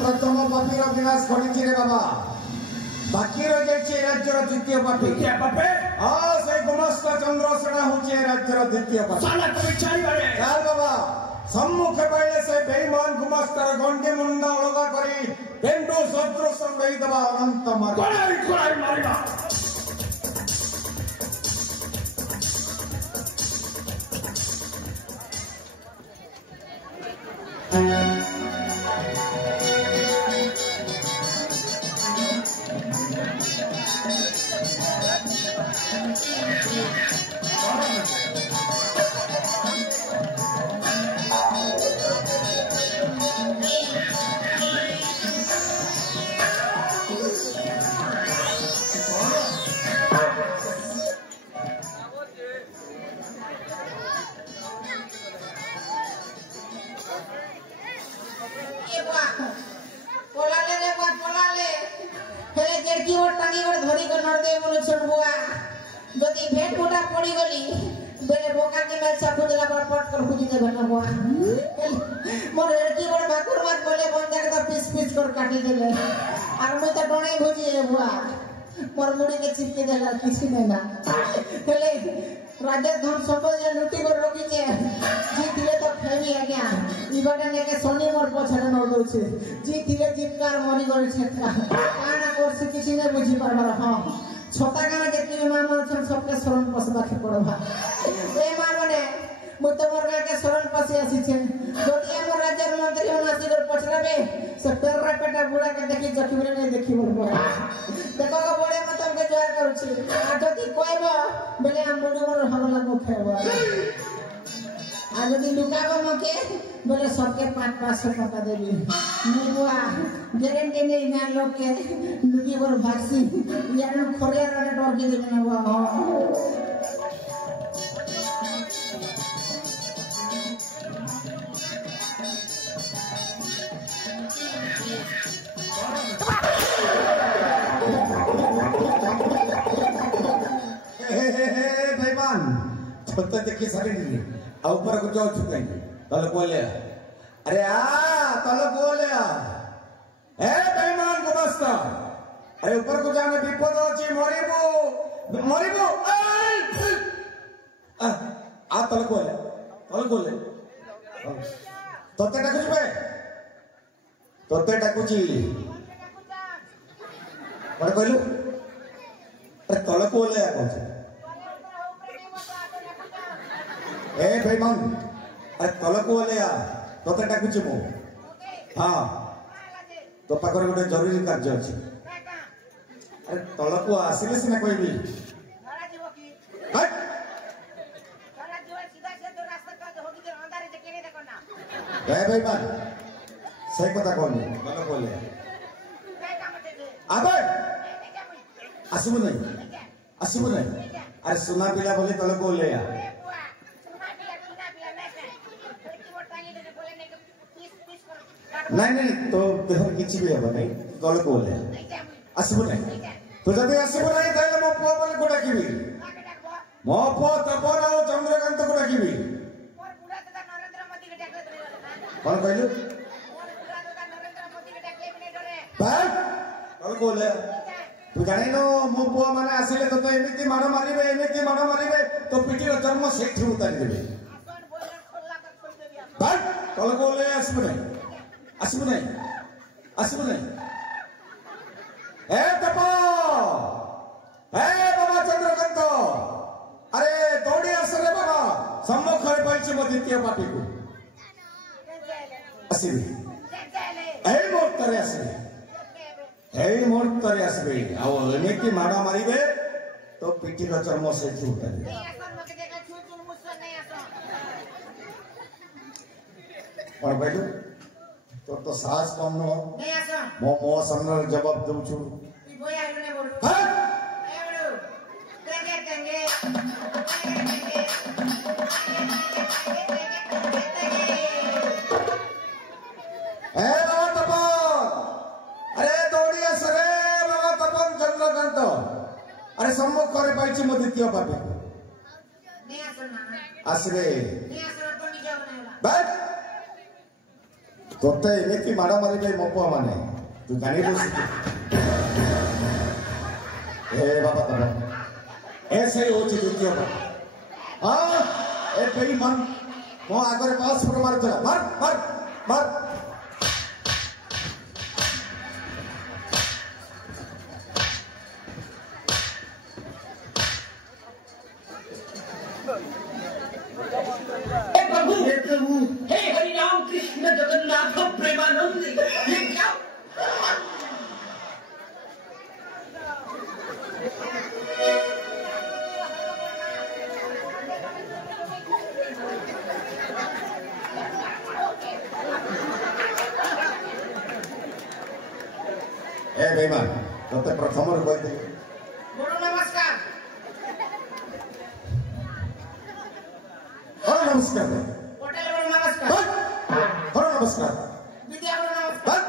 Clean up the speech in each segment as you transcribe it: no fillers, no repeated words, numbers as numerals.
प्रथम पापीर विनाश घटी रे बाबा बाकी रही जाए राज्यर द्वितीय पापी हाँ से गुमस्त चंद्रसेना हूँ राज्यर द्वितीय पापी चल बाबा सम्मुखे पाइले से बेईमान गुमस्तर गंडी मुंडा अलगा करी पेंडु सदृश दबा अनंत मार चिपके देला किसी नहीं ना हेले राजा धन संपत्ति लुटी कर रखी छे जी थिले तो फेमी आ गया इबाटा ने के सोनी मोर पछरे न दउ छे जी थिले जीतकार मरी गल छे काना करसी किसी ने बुझी पारबार हां छोटा गाना जेतनी मामा छन सबके शरण पसदा के पड़बा ए माने मुतमर के शरण पसी आसी छे जति हमर राज्यर मंत्री होनासी कर पछराबे से पेररा पेटा बुड़ा के देखि जखिबरे नहीं देखि मोर देखो को बड़े मतम के जोर करू छी आ जति कहबो बेले हम बडो मोर हमला को खेबो आ जति लुकाबो मके बेले सबके 500 टका देबी मुआ गारंटी नहीं ना लोग के लुकी पर भागसी यार खोरिया रे डर के देबे ना छोटा देखी सारी नहीं अब ऊपर को जाओ चुके हैं तले बोले अरे तले बोले ए बेईमान को बस्ता अरे ऊपर को जाने विपद होची मरिबो तले बोले तोते डाकुची बे तोते डाकुची कौन कहलु अरे तले बोले आ ए बेईमान अरे तलको वाले तोते डाकुची मु हाँ तो पाखरे गोटे जरूरी कार्य अछि अरे तलको आसिले सिना कहबी ए बेईमान सही कथा कहनी तलको वाले आबे आसिबु नहीं अरे सुना पिला बोले तलको वाले नहीं तो देह किछि भी हबो नहीं तल को बोले आसीबो नहीं तो जदी आसीबो नहीं ताले मो पुआ बोले को डाकिबी मो पुआ तपोरा और चंद्रकांत को डाकिबी मोर पूरा दादा नरेंद्र मोदी के डाकले कोन कहलु मोर पूरा दादा नरेंद्र मोदी के डाकले बिने डरे भाई तल को बोले तू जाने नो मो पुआ माने आसीले तो एमिति मानो मारिबे तो पिटीर जन्म सेठी उतारी देबे आसन बोले खोला कर खोल देबी भाई तल को बोले आसीबो नहीं ए तपो ए बाबा चंद्रकांत अरे दौड़ी आसरे बाबा सम्मुख रे पाइछि मो द्वितीय पापी को आसीबे ए मोर्तरे आसीबे आ एमिति माडा मारिबे तो पिटी रो चर्म से उठाबे और बैठो तो साहस कम न नहीं आसा मो सामने जवाब दउ छु ई बोया ने बोलू हां ए बोलू तेगे ए बाबा तपन अरे दौड़ी आसरे बाबा तपन चंद्रकांत अरे सम्मुख करे पाइछि मो द्वितीय पापी नहीं आसना आसरे नहीं आसना तो नि जाऊ ना बैठ ତୋତେ ଏମିତି ମାଡ଼ ମାରିବେ ମୋ ପୁଅ ମାନେ ତୁ ଜାଣିବୁ ଏ ବାବା ତମ ଏ ସେଇ ହଉଛି ଦ୍ୱିତୀୟ ହଁ ଏ ବେଇମାନ ମୋ ଆଗରେ ପାସ୍ ଫୋଟ ମାରୁଥିଲା ମାର ମାର ମାର हे हरिनाम कृष्ण जगन्नाथ प्रेमानंद ये क्या ए बेईमान तोते प्रथम रू कहते गुरु नमस्कार हर नमस्कार होटल गुरु नमस्कार हर नमस्कार विद्या गुरु नमस्कार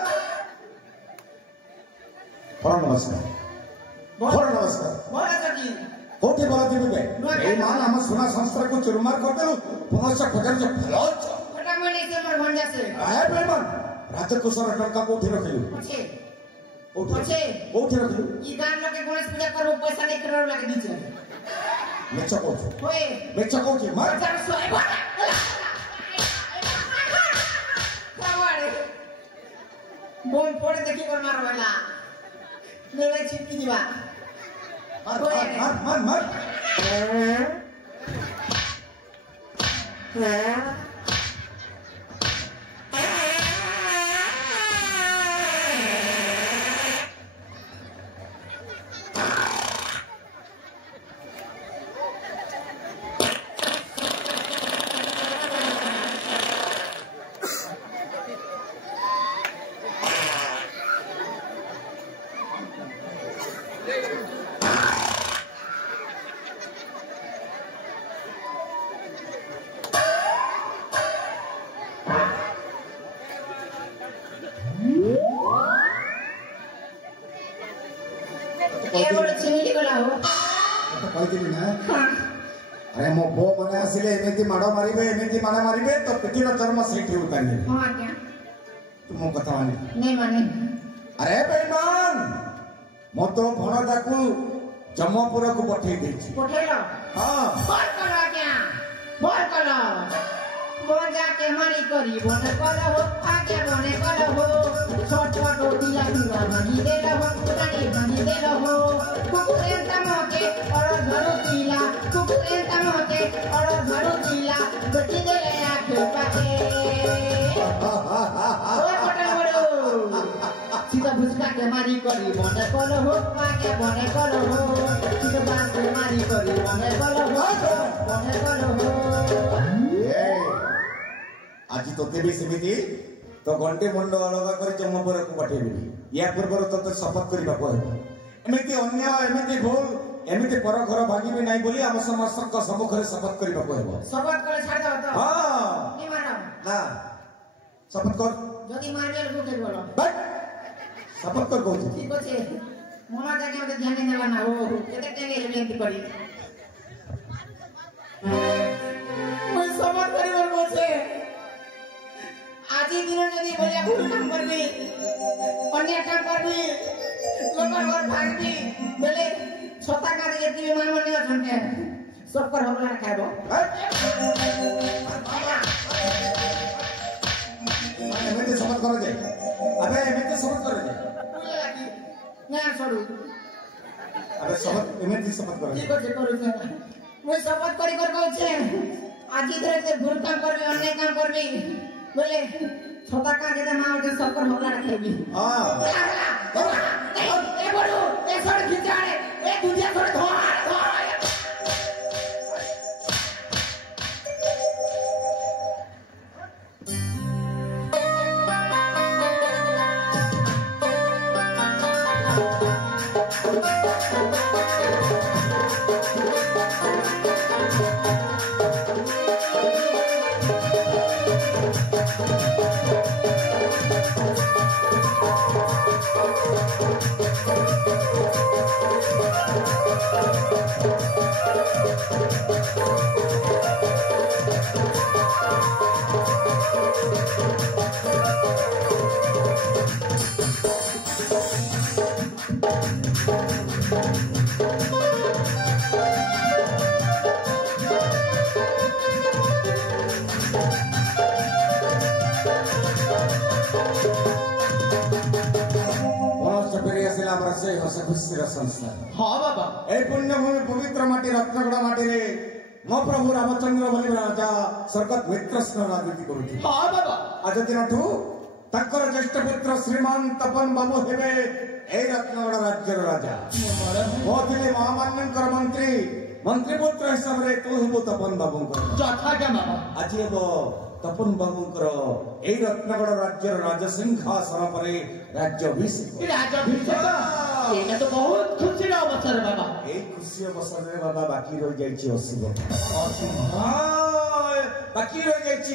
हर नमस्कार हर नमस्कार बोला सकी कोठी बोला दिबे बेईमान हम सुना संस्था को चुरमार कर देलु पुनश्च खोजर जो फलोच ओटा मने से मोर भंडा से आए बेईमान राजकुसर टंका कोठी रखिलु पछे कोठी कोठी रखिलु ई गाम लोके गणेश पूजा करबो पैसा नहीं करोड़ लागे दीचे मेच कोठी होए मेच कोठी मार हजार सोए बोला कावारे बोम पड़े देखि कर मारो बेला नेले छिपकी दिबा मार मार मार मार ए बड़ चिंगड़ी गला हो तो कहतिली ना अरे मो बो मने आसिले एमिति माडो मारिबे एमिति माने मारिबे तो पिठीर चर्म सेठी उतारिबे हां आज्ञा तुम कथा माने नहीं माने अरे बेईमान मो तो भणदाकू जम्मपुर को पठेई देछि पठेलो हां बोल करो आज्ञा बोल करो बोल जाके मारी करी बने करो हो आगे बने करो हो छोट छोट दिला दिला बनी दे रहो पुरानी बनी दे रहो कुकुरे तमके और घरो दिला कुकुरे तमके और घरो दिला बेटी दे ले आके पाके ओ पटल बड़ो सीधा भुसका के मारी करी बने करो हो आगे बने करो हो सीधा बांस के मारी करी बने करो हो ए आज तोते भी सेमिति तो घंटे मुंड अलग कर जम्मपुर को पठेबी या पूर्व तोते शपथ करबा कहबो एमिति अन्याय एमिति भूल एमिति पर घर भागिबे नाही बोली हम समस्त सम्मुख रे शपथ करबा कहबो शपथ करे छाड़ दो तो हां नहीं मारो ना शपथ कर যদি মারবে বুকে বলো बट शपथ कर कहू ঠিক আছে মনা জায়গা মধ্যে ধ্যান দেবা না ও কেতে টেঙ্গে এমনি করি মই শপথ করিব বলছে আজি দিন যদি বলে ভুল কাম করবি অন্য কাম করবি লোকের ঘর ভাঙবি বলে ছতা কাজে যেতে মা মনে অছন্তে সব কর হবলা খাইব एमिति शपथ कर दे अबे एमिति शपथ कर दे বুঝলে লাগি না সরু अबे शपथ एमिति शपथ कर दे ঠিক আছে করুছে মই শপথ করি কর কইছে আজি ধরে ভুল কাম করবি অন্য কাম করবি বলে ছতা কাজে মা ওটা সব কর হবলা খাইবি हां ए बड़ू ए सड़ खिंचाड़े ए दुनिया थोड़े धोआ ଆମର ସେ ହସ ଖୁସିର ସଂସ୍ଥା हाँ बाबा ଏ ପୁଣ୍ୟଭୂମି ପବିତ୍ର ମାଟି ରତ୍ନଗଡ଼ ମାଟିରେ ମୋ ପ୍ରଭୁ ରାମଚନ୍ଦ୍ର ବୋଲି ରାଜା ସ୍ୱର୍ଗତ ମିତ୍ରସ୍ନ ରାଜନୀତି କରୁଥିଲେ हाँ बाबा ଆଜି ଦିନଠୁ ତାଙ୍କର ଜ୍ୟେଷ୍ଠ ପୁତ୍ର ଶ୍ରୀମାନ ତପନ ବାବୁ ହେବେ ଏଇ ରତ୍ନଗଡ଼ ରାଜ୍ୟର ରାଜା ମୁଁ ଥିଲି ମହାମାନ୍ୟଙ୍କର ମନ୍ତ୍ରୀ ପୁତ୍ର ହିସାବରେ ତୁ ହେବୁ ତପନ ବାବୁଙ୍କର चौथा क्या बाबा ଆଜି ହେବ ତପନ ବାବୁଙ୍କର ଏଇ ରତ୍ନଗଡ଼ ରାଜ୍ୟର ରାଜସିଂହାସନ ପରେ ରାଜ୍ୟାଭିଷେକ राजाभिषेक ये तो बहुत खुशी का अवसर है बाबा ଏଇ ଖୁସି ଅବସରରେ ବାବା ବାକି ରହିଯାଇଛି 80 ବର୍ଷ ବାକି ରହିଯାଇଛି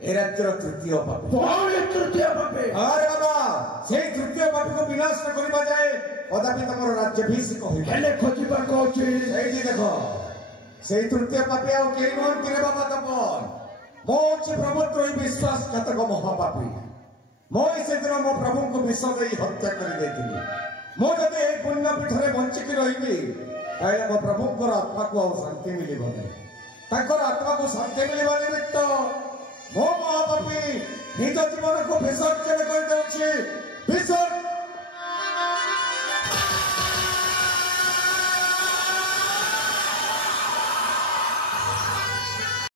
ଏ ରାଜ୍ୟର ତୃତୀୟ ପାପୀ कौन है तृतीय बाबे ଆରେ ବାବା ସେଇ ତୃତୀୟ ପାପୀକୁ ବିନାଶ ନ କରିବା ଯାଏ କଦାପି ତମର ରାଜ୍ୟାଭିଷେକ ହୋଇବ पहले खोजी पर कोची ସେଇଠି ଦେଖ ସେଇ ତୃତୀୟ ପାପୀ ଆଉ କେହି ନୁହନ୍ତି ରେ ବାବା ତପନ ମୁଁ ହେଉଛି ପ୍ରଭୁତ୍ରୋହୀ ବିଶ୍ୱାସଘାତକ ମହାପାପୀ ମୁଁ ସେଦିନ ମୋ ପ୍ରଭୁଙ୍କୁ ବିଷ ଦେଇ ହତ୍ୟା କରିଦେଇଥିଲି ମୁଁ ଯଦି ଏଇ ପୁଣ୍ୟ ପୀଠରେ ବଞ୍ଚିକି ରହିବି ତାହେଲେ ମୋ ପ୍ରଭୁଙ୍କର ଆତ୍ମାକୁ ଆଉ ଶାନ୍ତି ମିଳିବ ନାହିଁ ତାଙ୍କର ଆତ୍ମାକୁ ଶାନ୍ତି ମିଳିବା ନିମିତ୍ତ ମୋ ମହାପାପୀ ନିଜ ଜୀବନକୁ ବିସର୍ଜନ କରିଦେଉଛି